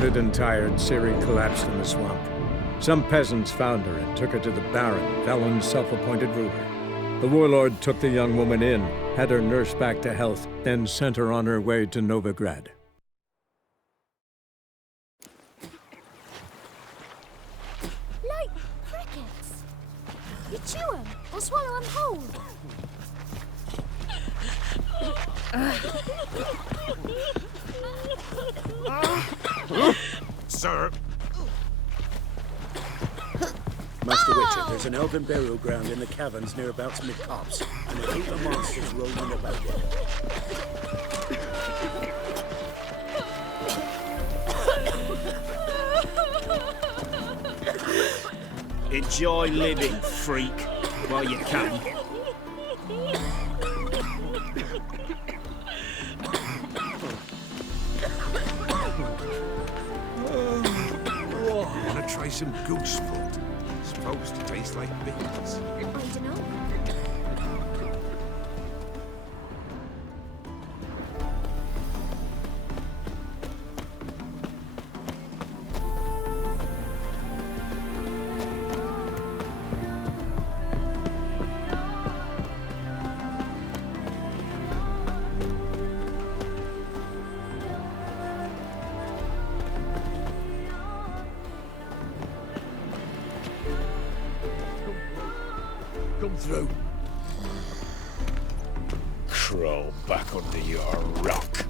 Wounded and tired, Ciri collapsed in the swamp. Some peasants found her and took her to the Baron, Velen's self-appointed ruler. The warlord took the young woman in, had her nursed back to health, then sent her on her way to Novigrad. Like crickets. You chew 'em or swallow 'em whole. Sir. Master Witcher, there's an elven burial ground in the caverns nearabouts mid-copse, and a heap of monsters roaming about it. Enjoy living, freak, while you can. Wanna try some goose foot? Supposed to taste like beans. I don't know. Come through. Crawl back under your rock.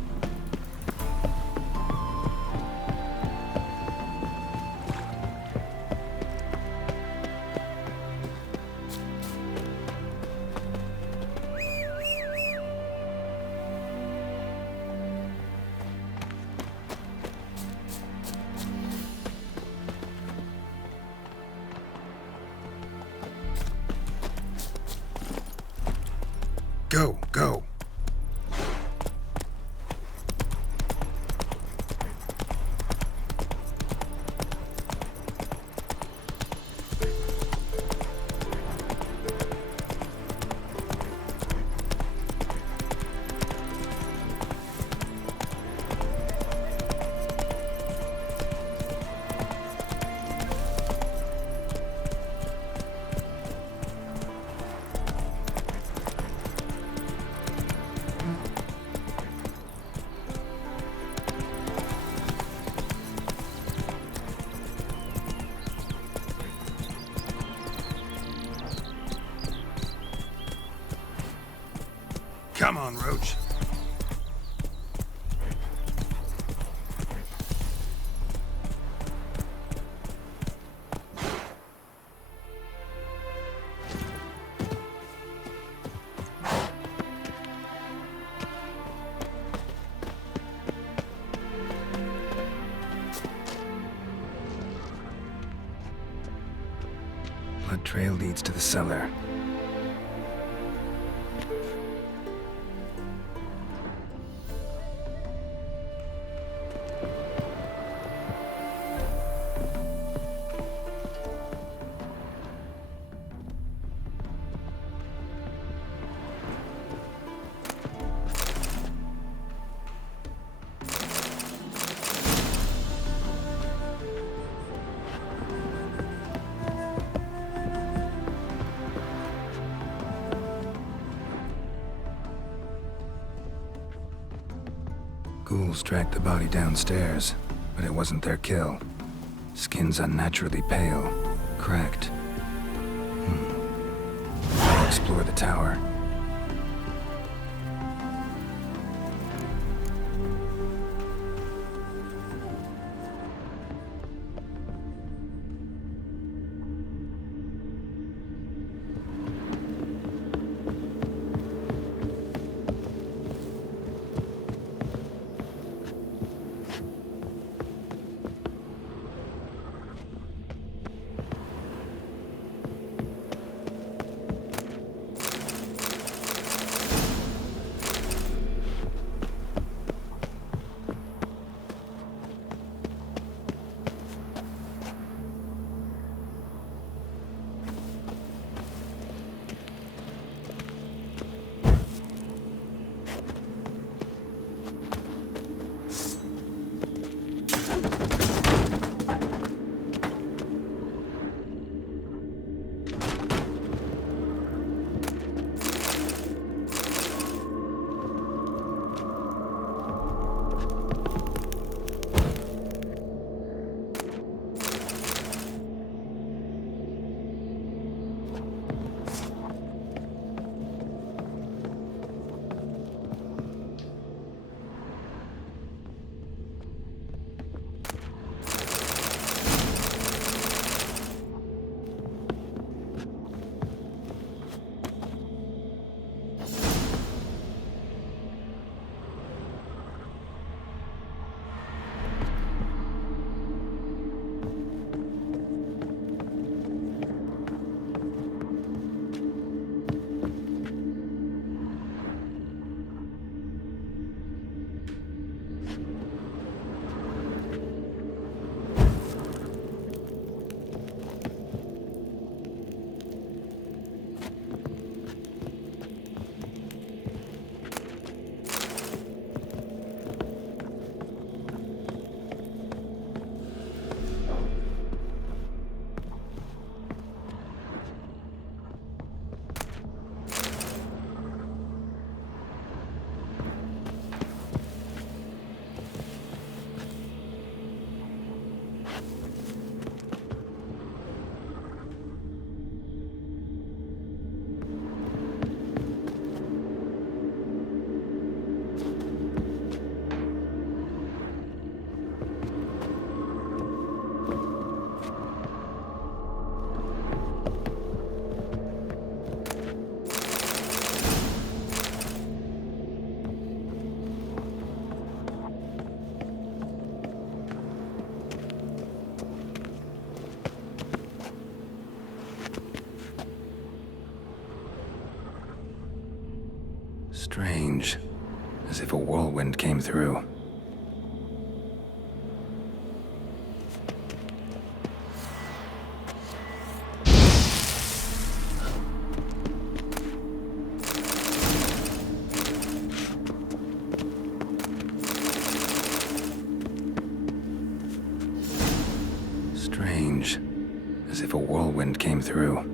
Go, go. Come on, Roach. Blood trail leads to the cellar. Ghouls dragged the body downstairs, but it wasn't their kill. Skin's unnaturally pale, cracked. I'll explore the tower. Strange. As if a whirlwind came through. Strange. As if a whirlwind came through.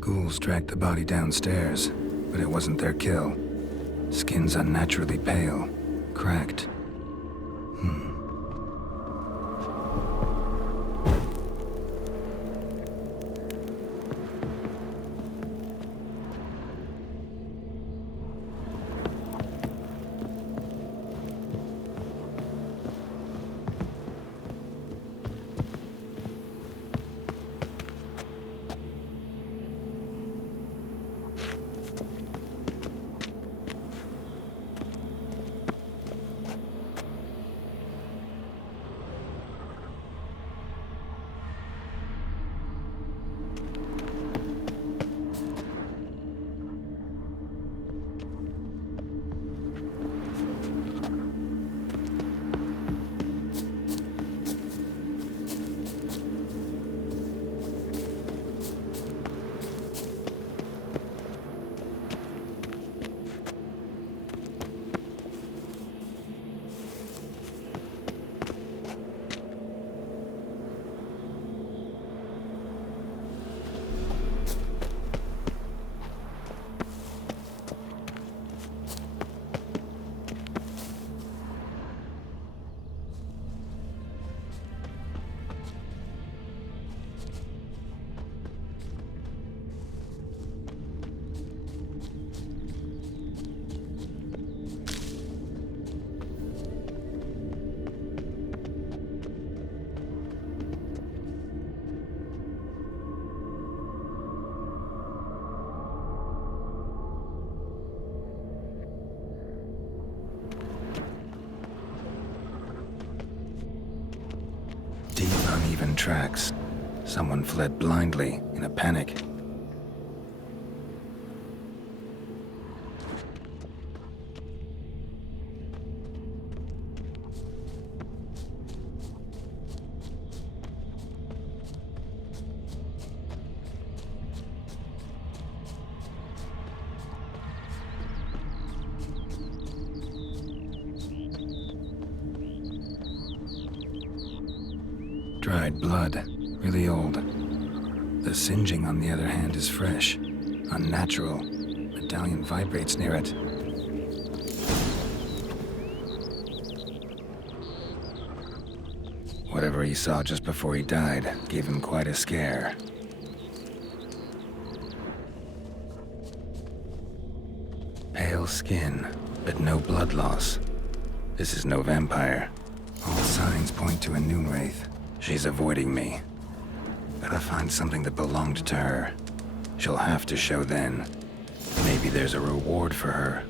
Ghouls dragged the body downstairs, but it wasn't their kill. Skin's unnaturally pale, cracked. tracks. Someone fled blindly in a panic. Dried blood, really old. The singeing, on the other hand, is fresh, unnatural. Medallion vibrates near it. Whatever he saw just before he died gave him quite a scare. Pale skin, but no blood loss. This is no vampire. All signs point to a noon wraith. She's avoiding me. Gotta find something that belonged to her. She'll have to show then. Maybe there's a reward for her.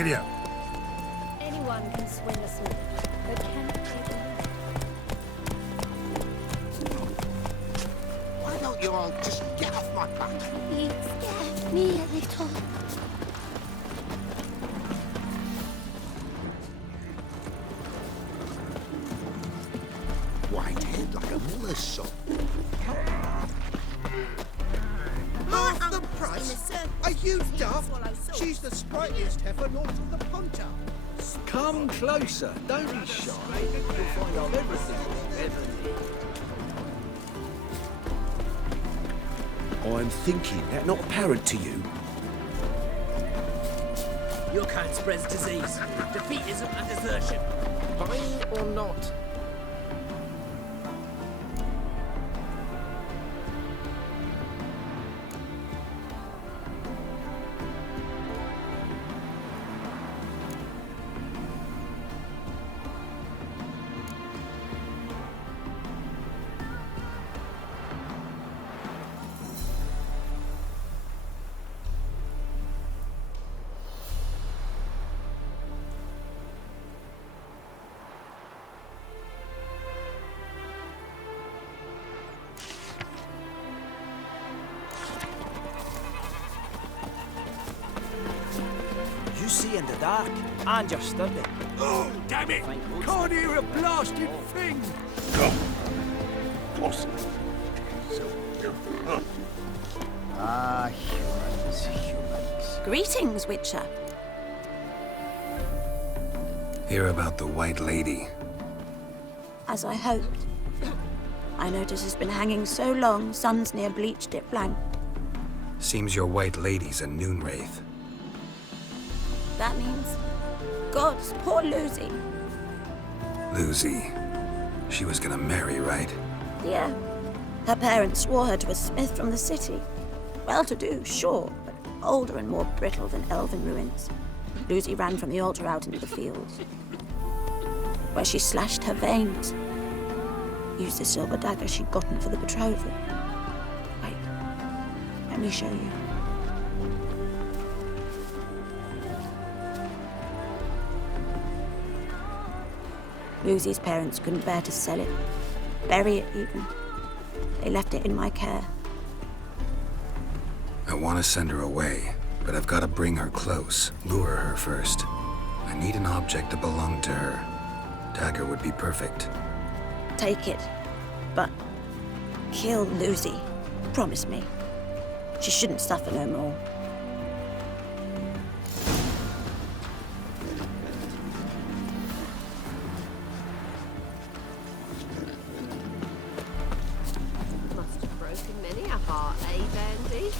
Giddy up. Anyone can swing a sword, but can they Why don't you all just get off my back? You scared me a little. White head like a miller's son. Half the price? Are you daft? She's the sprightliest heifer north of the Ponta. Come closer, don't be shy. You'll find out everything you'll ever need. I'm thinking that not apparent to you. Your kind spreads disease, defeatism and desertion. Buying or not? You see in the dark, and you're sturdy. Oh, damn it! Can't hear a blasted thing! Ah, humans. Greetings, Witcher. Hear about the White Lady. As I hoped. I notice it's been hanging so long, sun's near bleached it blank. Seems your White Lady's a noon wraith. That means... Gods, poor Lucy. Lucy. She was gonna marry, right? Yeah. Her parents swore her to a smith from the city. Well-to-do, sure, but older and more brittle than elven ruins. Lucy ran from the altar out into the fields, where she slashed her veins. Used the silver dagger she'd gotten for the betrothal. Wait, let me show you. Lucy's parents couldn't bear to sell it, bury it even. They left it in my care. I want to send her away, but I've got to bring her close, lure her first. I need an object that belonged to her. Dagger would be perfect. Take it, but kill Lucy. Promise me. She shouldn't suffer no more. Must have broken many a heart, eh, Bandy?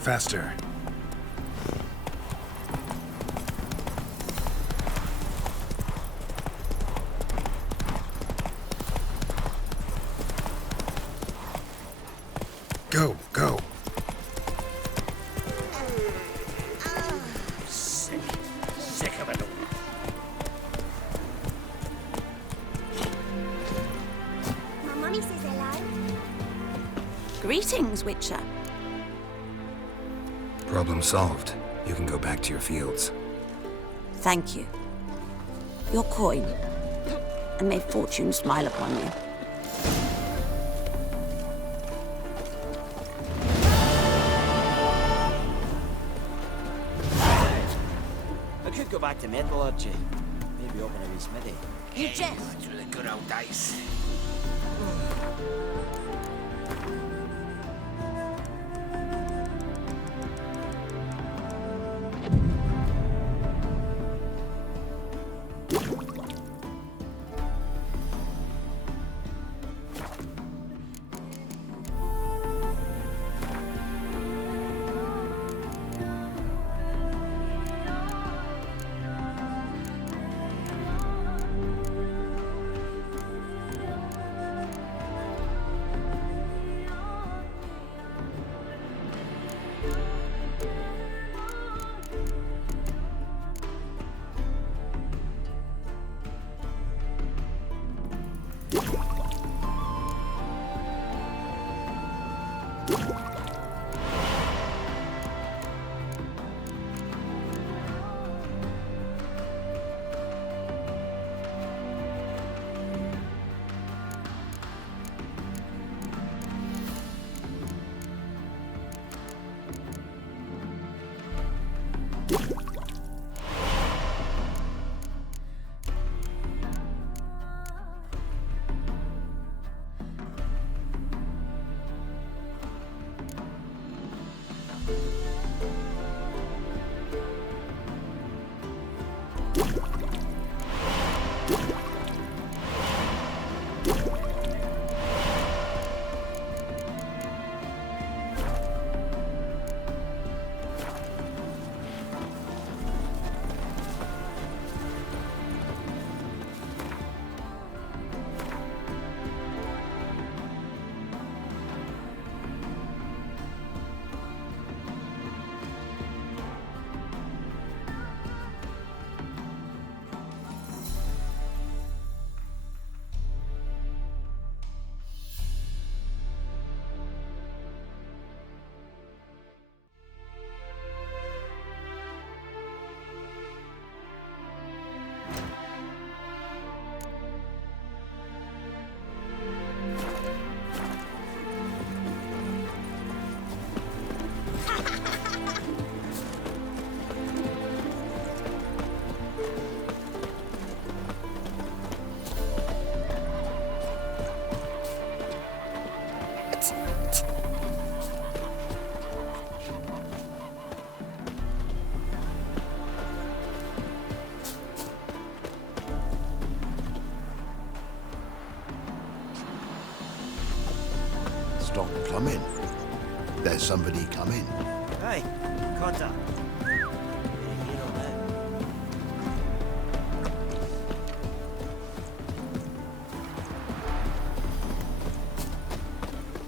Faster. Go, go. Sick. Sick of it all. My mummy says hello. Greetings, Witcher. Problem solved. You can go back to your fields. Thank you. Your coin. And may fortune smile upon you. I could go back to metallurgy. Maybe open a wee smithy. You jest. Through the good old days. Stop plumbing. There's somebody coming. Hey, Cotta. You're a hero now.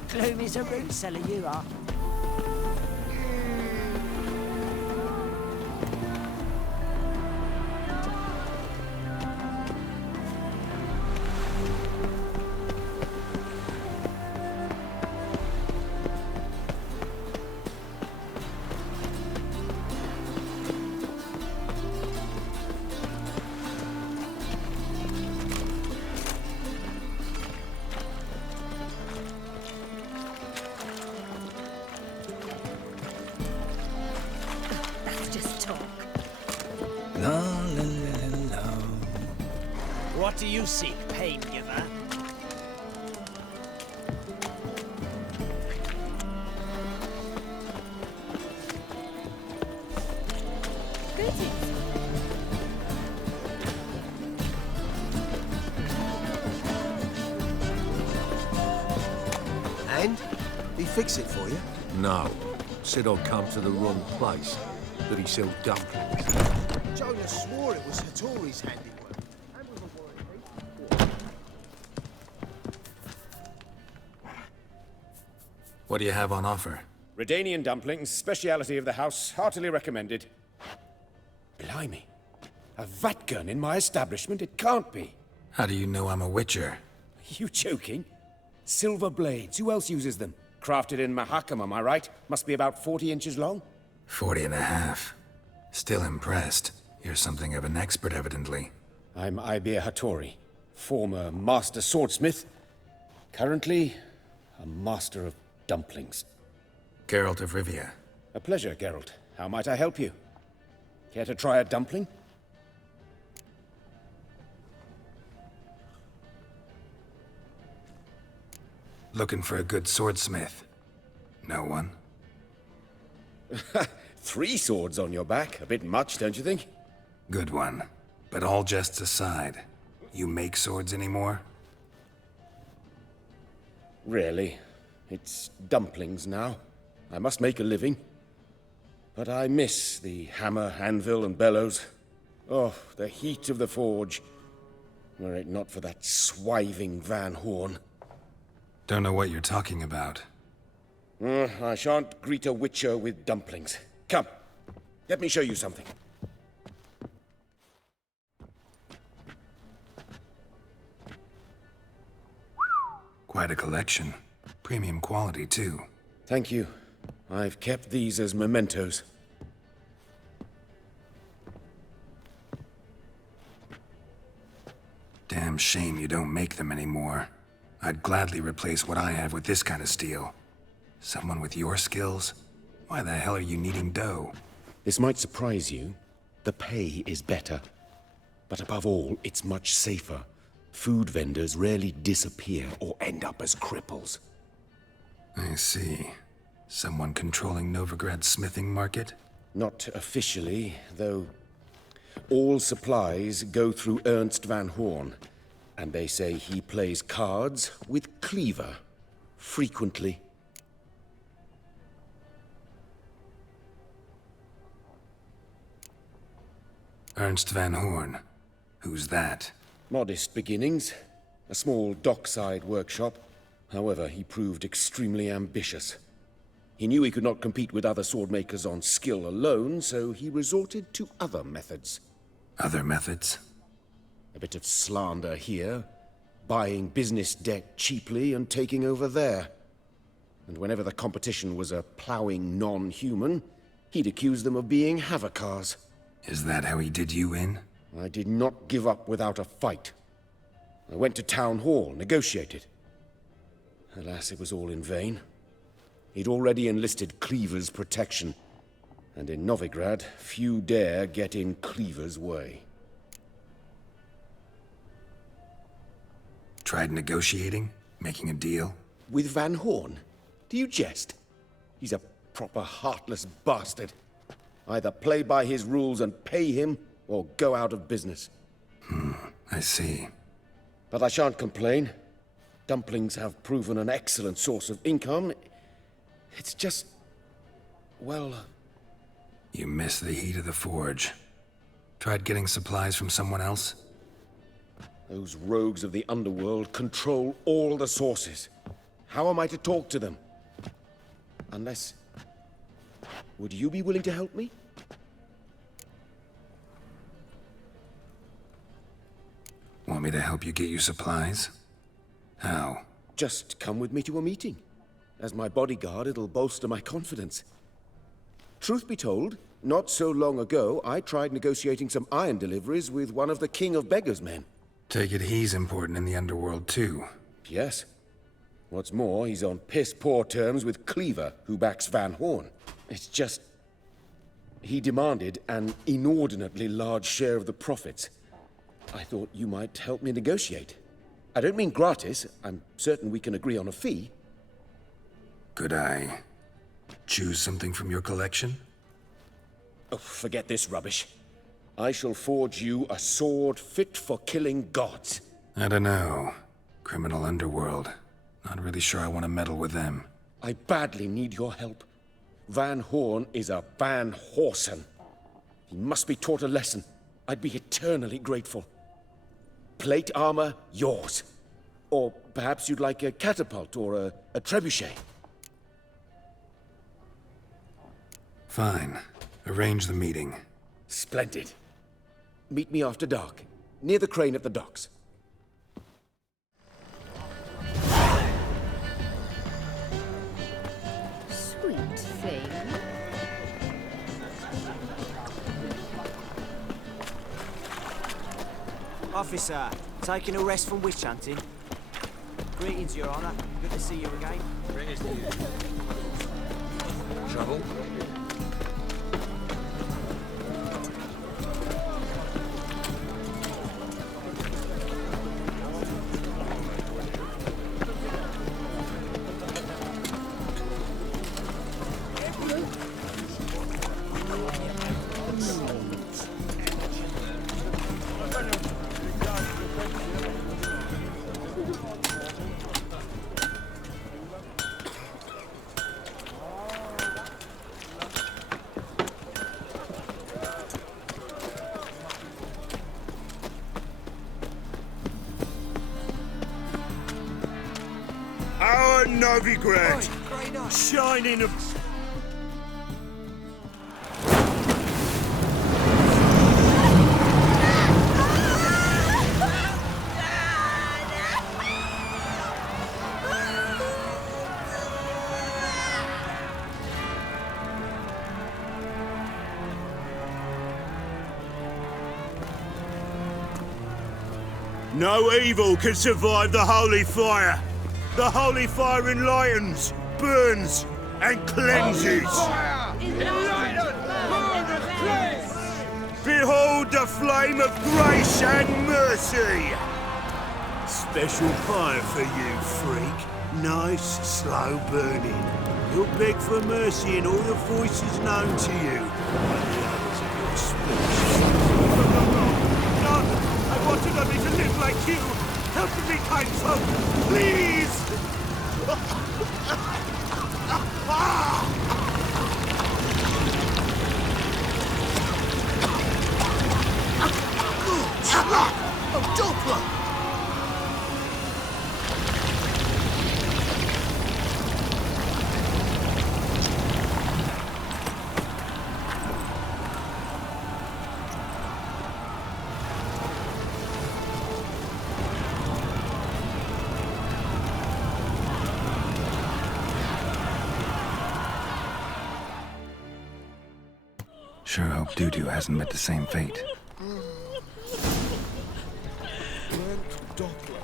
Gloomy's a root seller, you are. La la la la. What do you seek, pain giver? And? He fix it for you? No. Said I'd come to the wrong place, that he sold dumplings. Jonah swore it was Hattori's handiwork. What do you have on offer? Redanian dumplings, speciality of the house, heartily recommended. Blimey. A vatgun in my establishment? It can't be. How do you know I'm a witcher? You joking? Silver blades, who else uses them? Crafted in Mahakam, am I right? Must be about 40 inches long? 40 and a half. Still impressed. You're something of an expert, evidently. I'm Ibir Hattori, former master swordsmith. Currently, a master of dumplings. Geralt of Rivia. A pleasure, Geralt. How might I help you? Care to try a dumpling? Looking for a good swordsmith. No one? 3 swords on your back. A bit much, don't you think? Good one. But all jests aside, you make swords anymore? Really? It's dumplings now. I must make a living. But I miss the hammer, anvil, and bellows. Oh, the heat of the forge. Were it not for that swiving Van Horn. Don't know what you're talking about. I shan't greet a witcher with dumplings. Come, let me show you something. Quite a collection. Premium quality, too. Thank you. I've kept these as mementos. Damn shame you don't make them anymore. I'd gladly replace what I have with this kind of steel. Someone with your skills? Why the hell are you needing dough? This might surprise you. The pay is better. But above all, it's much safer. Food vendors rarely disappear or end up as cripples. I see. Someone controlling Novigrad's smithing market? Not officially, though all supplies go through Ernst Van Horn. And they say he plays cards with Cleaver. Frequently. Ernst Van Horn. Who's that? Modest beginnings. A small dockside workshop. However, he proved extremely ambitious. He knew he could not compete with other swordmakers on skill alone, so he resorted to other methods. Other methods? A bit of slander here, buying business debt cheaply and taking over there. And whenever the competition was a plowing non-human, he'd accuse them of being Havocars. Is that how he did you in? I did not give up without a fight. I went to Town Hall, negotiated. Alas, it was all in vain. He'd already enlisted Cleaver's protection, and in Novigrad, few dare get in Cleaver's way. Tried negotiating? Making a deal? With Van Horn? Do you jest? He's a proper heartless bastard. Either play by his rules and pay him, or go out of business. I see. But I shan't complain. Dumplings have proven an excellent source of income. It's just... well... You miss the heat of the forge. Tried getting supplies from someone else? Those rogues of the underworld control all the sources. How am I to talk to them? Unless... would you be willing to help me? Want me to help you get you supplies? How? Just come with me to a meeting. As my bodyguard, it'll bolster my confidence. Truth be told, not so long ago, I tried negotiating some iron deliveries with one of the King of Beggars' men. Take it he's important in the underworld, too. Yes. What's more, he's on piss-poor terms with Cleaver, who backs Van Horn. It's just... he demanded an inordinately large share of the profits. I thought you might help me negotiate. I don't mean gratis. I'm certain we can agree on a fee. Could I choose something from your collection? Oh, forget this rubbish. I shall forge you a sword fit for killing gods. I don't know. Criminal underworld. Not really sure I want to meddle with them. I badly need your help. Van Horn is a Van Horsen. He must be taught a lesson. I'd be eternally grateful. Plate armor, yours. Or perhaps you'd like a catapult or a trebuchet. Fine. Arrange the meeting. Splendid. Meet me after dark, near the crane at the docks. Sweet thing. Officer, taking a rest from witch hunting. Greetings, Your Honor. Good to see you again. Greetings to you. Trouble? Our Novigrad, shining a... No evil can survive the holy fire. The holy fire enlightens, burns, and cleanses. Behold the flame of grace and mercy. Special fire for you, freak. Nice, slow burning. You'll beg for mercy in all the voices known to you. And the others of your species. No, I wanted only to live like you. Help me, kind folk, please! Oh, Doppler! Sure hope Dudu hasn't met the same fate. Burnt Doppler.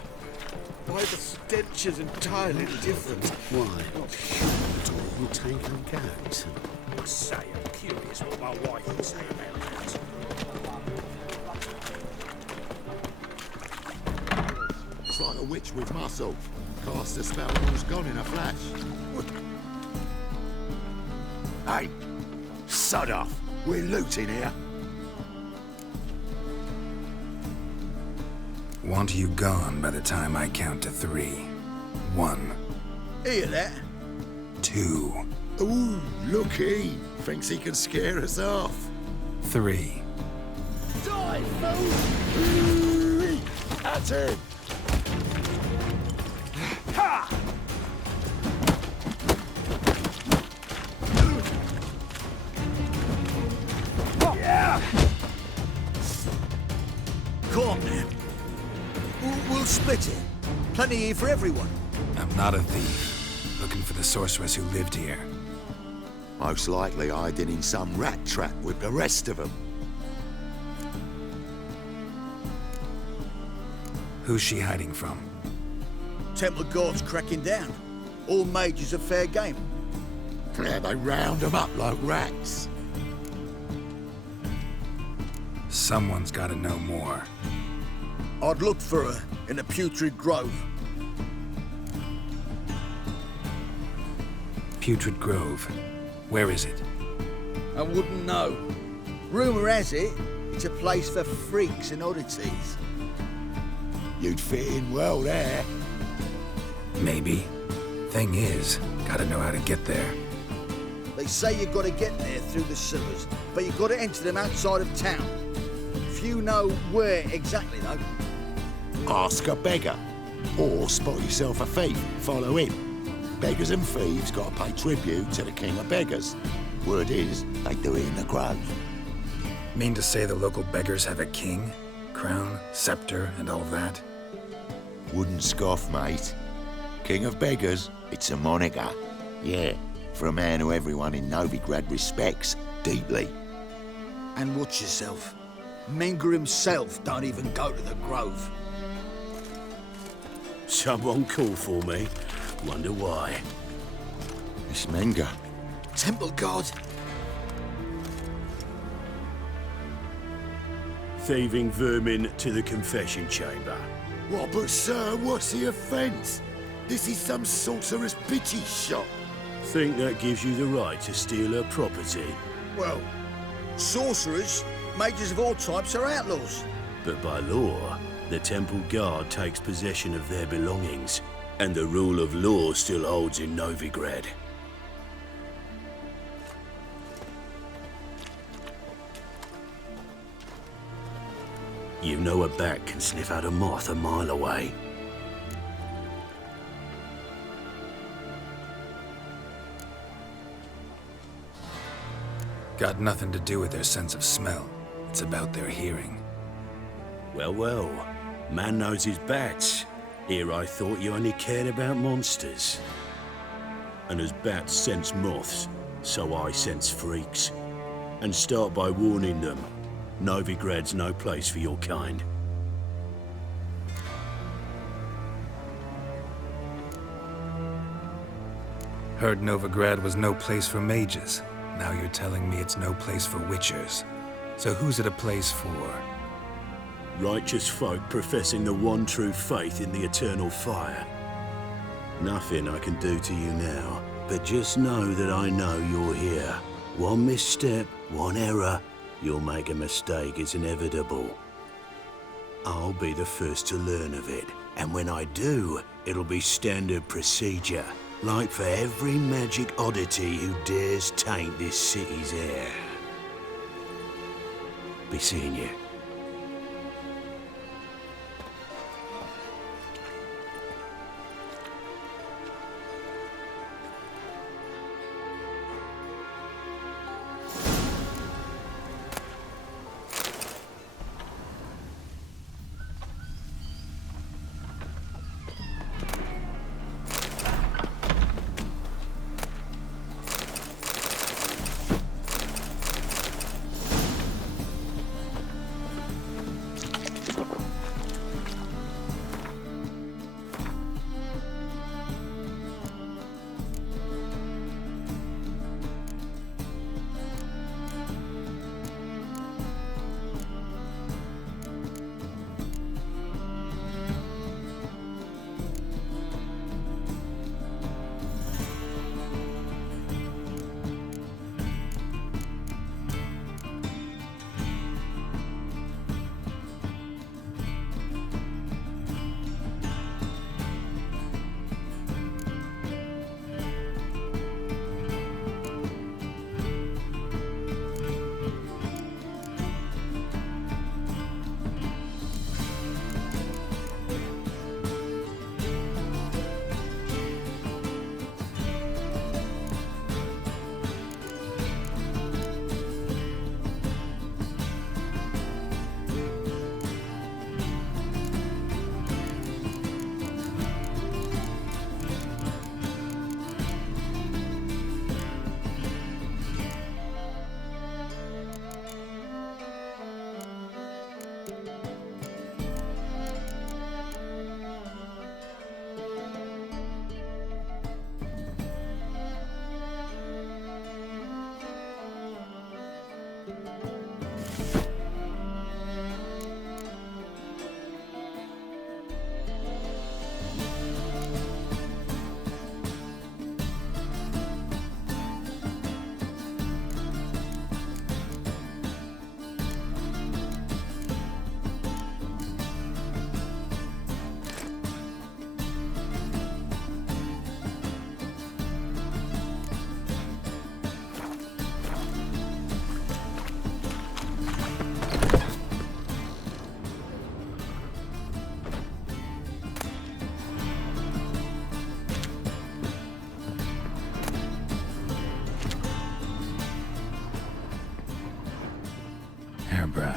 Why, the stench is entirely different. Why? Not human at all. You take and go. Say, I'm curious what my wife would say about that. It's like a witch with muscle. Cast a spell and all's gone in a flash. Hey, sod off. We're looting here. Want you gone by the time I count to 3. 1. Hear that? 2. Ooh, looky. Thinks he can scare us off. 3. Die, fool! That's it. Ha! Yeah! Come on now. We'll split it. Plenty here for everyone. I'm not a thief. Looking for the sorceress who lived here. Most likely hiding in some rat trap with the rest of them. Who's she hiding from? Temple Guard's cracking down. All mages are fair game. Yeah, they round them up like rats. Someone's gotta know more. I'd look for her in the Putrid Grove. Putrid Grove. Where is it? I wouldn't know. Rumour has it, it's a place for freaks and oddities. You'd fit in well there. Maybe. Thing is, gotta know how to get there. They say you've got to get there through the sewers, but you've got to enter them outside of town. Few know where exactly, though. Ask a beggar. Or spot yourself a thief, follow him. Beggars and thieves got to pay tribute to the king of beggars. Word is, they do it in the grove. Mean to say the local beggars have a king? Crown, scepter, and all that? Wouldn't scoff, mate. King of beggars, it's a moniker. Yeah, for a man who everyone in Novigrad respects deeply. And watch yourself. Menger himself don't even go to the grove. Someone call for me. Wonder why. It's Menger. Temple guard. Thieving vermin to the confession chamber. What, but sir, what's the offence? This is some sorcerer's bitchy shop. Think that gives you the right to steal her property? Well, sorcerers, mages of all types are outlaws. But by law, the temple guard takes possession of their belongings, and the rule of law still holds in Novigrad. You know a bat can sniff out a moth a mile away. Got nothing to do with their sense of smell. It's about their hearing. Well, well. Man knows his bats. Here I thought you only cared about monsters. And as bats sense moths, so I sense freaks. And start by warning them. Novigrad's no place for your kind. Heard Novigrad was no place for mages. Now you're telling me it's no place for witchers. So who's it a place for? Righteous folk professing the one true faith in the eternal fire. Nothing I can do to you now, but just know that I know you're here. One misstep, one error, you'll make a mistake, it's inevitable. I'll be the first to learn of it, and when I do, it'll be standard procedure, like for every magic oddity who dares taint this city's air. Be seeing you.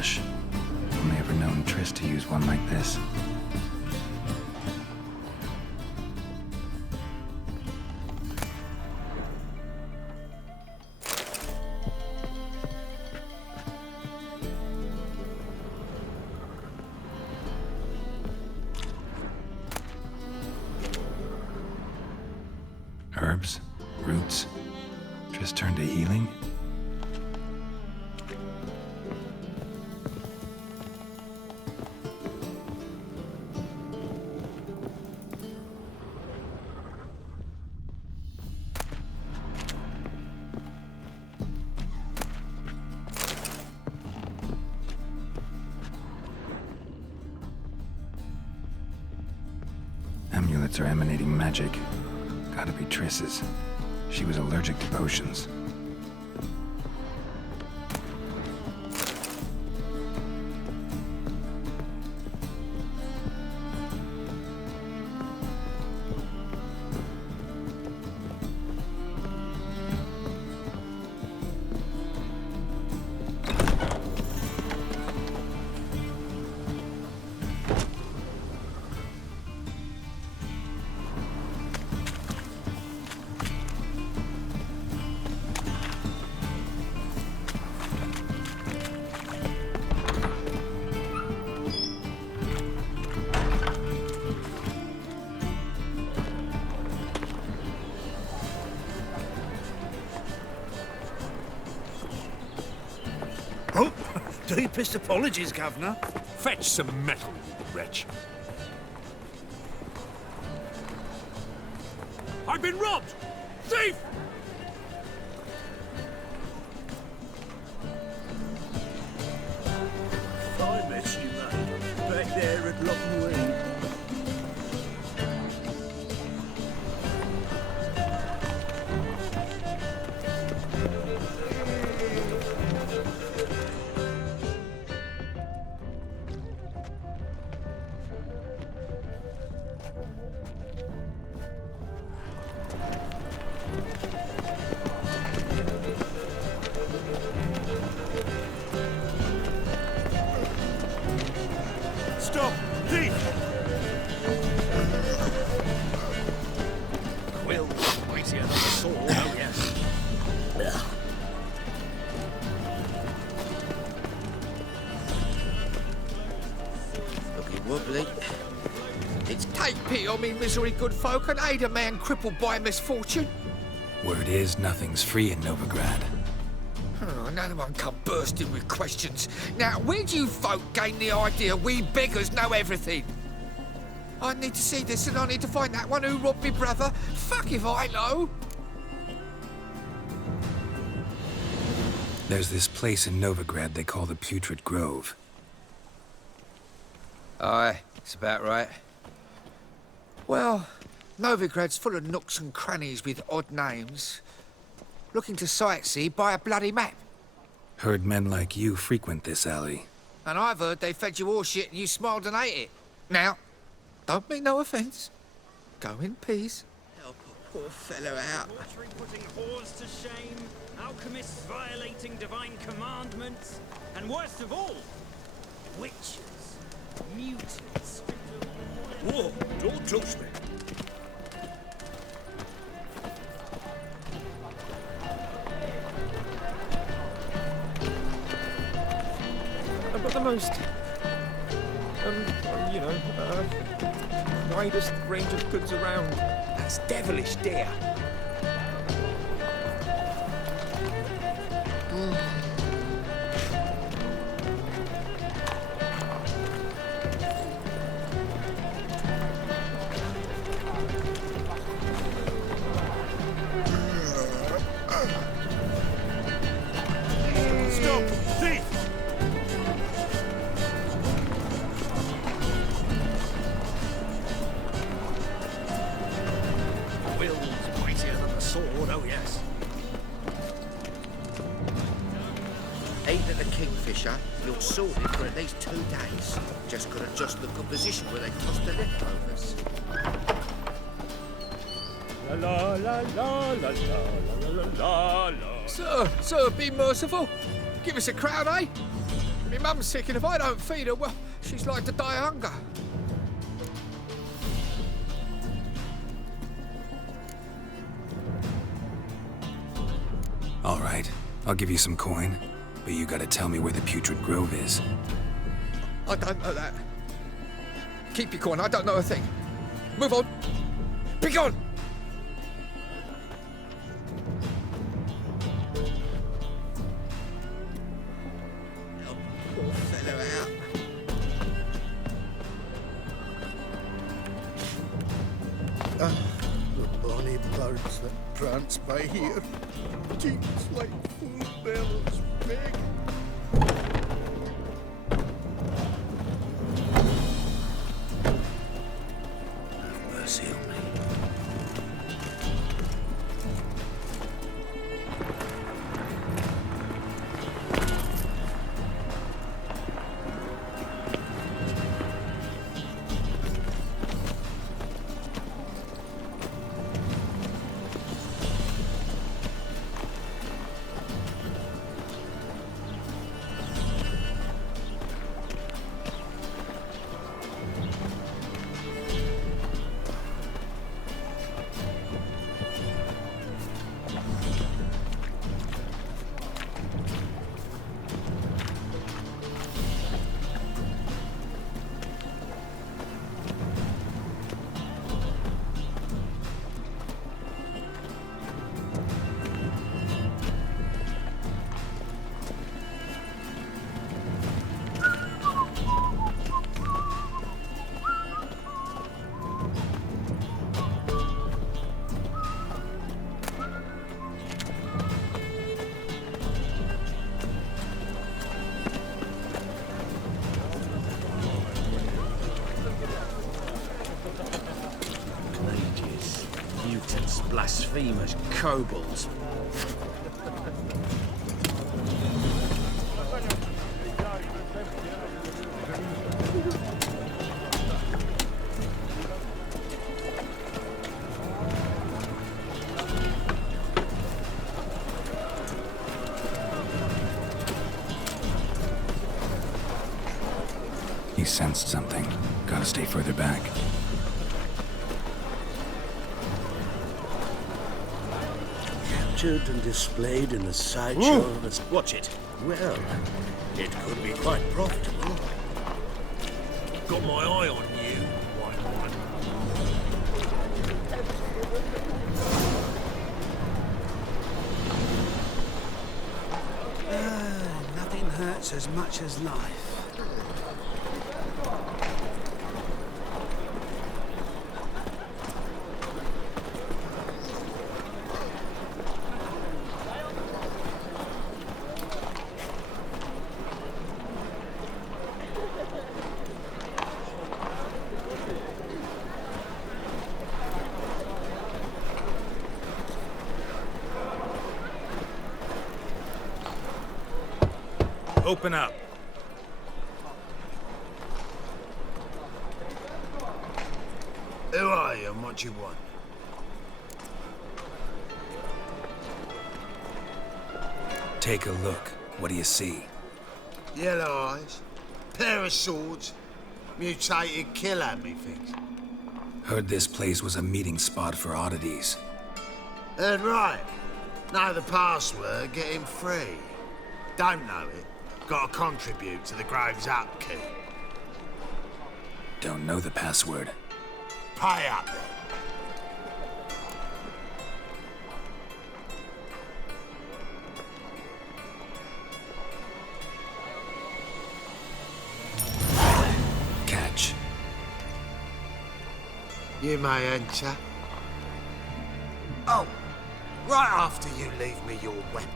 brush. Only ever known Triss to use one like this. Herbs, roots, Triss turned to healing? Amulets are emanating magic. Gotta be Triss's. She was allergic to potions. Oh, deepest apologies, Governor. Fetch some metal, you wretch. I've been robbed! Thief! Fine mess you made. Back there at Lockwood. Stop! Thief! Quill, mightier than the sword, oh yes. Looking wobbly. It's take pity on me, misery good folk, and aid a man crippled by misfortune. Word is, nothing's free in Novigrad. Oh, another one come bursting with questions. Now, where do you folk gain the idea we beggars know everything? I need to see this and I need to find that one who robbed me brother. Fuck if I know. There's this place in Novigrad they call the Putrid Grove. Aye, it's about right. Well, Novigrad's full of nooks and crannies with odd names. Looking to sightsee, buy a bloody map. Heard men like you frequent this alley. And I've heard they fed you all shit and you smiled and ate it. Now, don't mean no offence. Go in peace. Help a poor fellow out. Watery putting whores to shame, alchemists violating divine commandments, and worst of all, witches, mutants. Whoa, don't touch me. I've got the most, widest range of goods around. That's devilish, dear. Stop! Thief! Will's mightier than the sword, oh yes. Ain't at the Kingfisher, you're sorted for at least 2 days. Just gotta adjust the good position where they toss the leftovers. La la la la la la la la la. Sir, be merciful. Give us a crown, eh? My mum's sick, and if I don't feed her, well, she's like to die of hunger. All right, I'll give you some coin, but you gotta tell me where the Putrid Grove is. I don't know that. Keep your coin, I don't know a thing. Move on. Be gone! Help poor fellow out. The bonny birds that prance by here. Teams like full bellows beg. Have mercy on me. Blasphemous kobolds. He sensed something. Gotta stay further back. Captured and displayed in the sideshow of us. Watch it. Well, it could be quite profitable. Got my eye on you, white one. Nothing hurts as much as life. Open up. Who are you and what do you want? Take a look. What do you see? Yellow eyes, pair of swords, mutated killer, methinks. Heard this place was a meeting spot for oddities. Heard right. Know the password, get him free. Don't know it, gotta contribute to the Grove's upkeep. Don't know the password. Pay up then. Catch. You may enter. Oh, right after you leave me your weapons.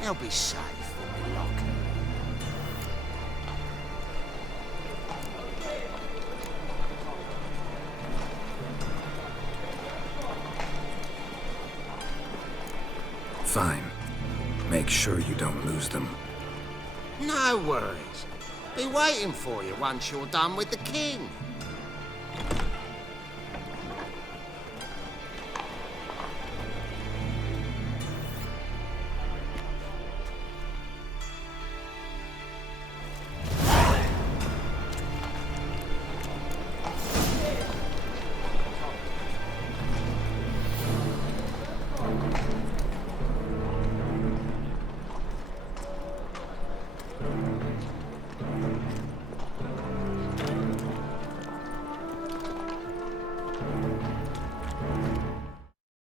They'll be safe when we lock. Fine. Make sure you don't lose them. No worries. Be waiting for you once you're done with the king.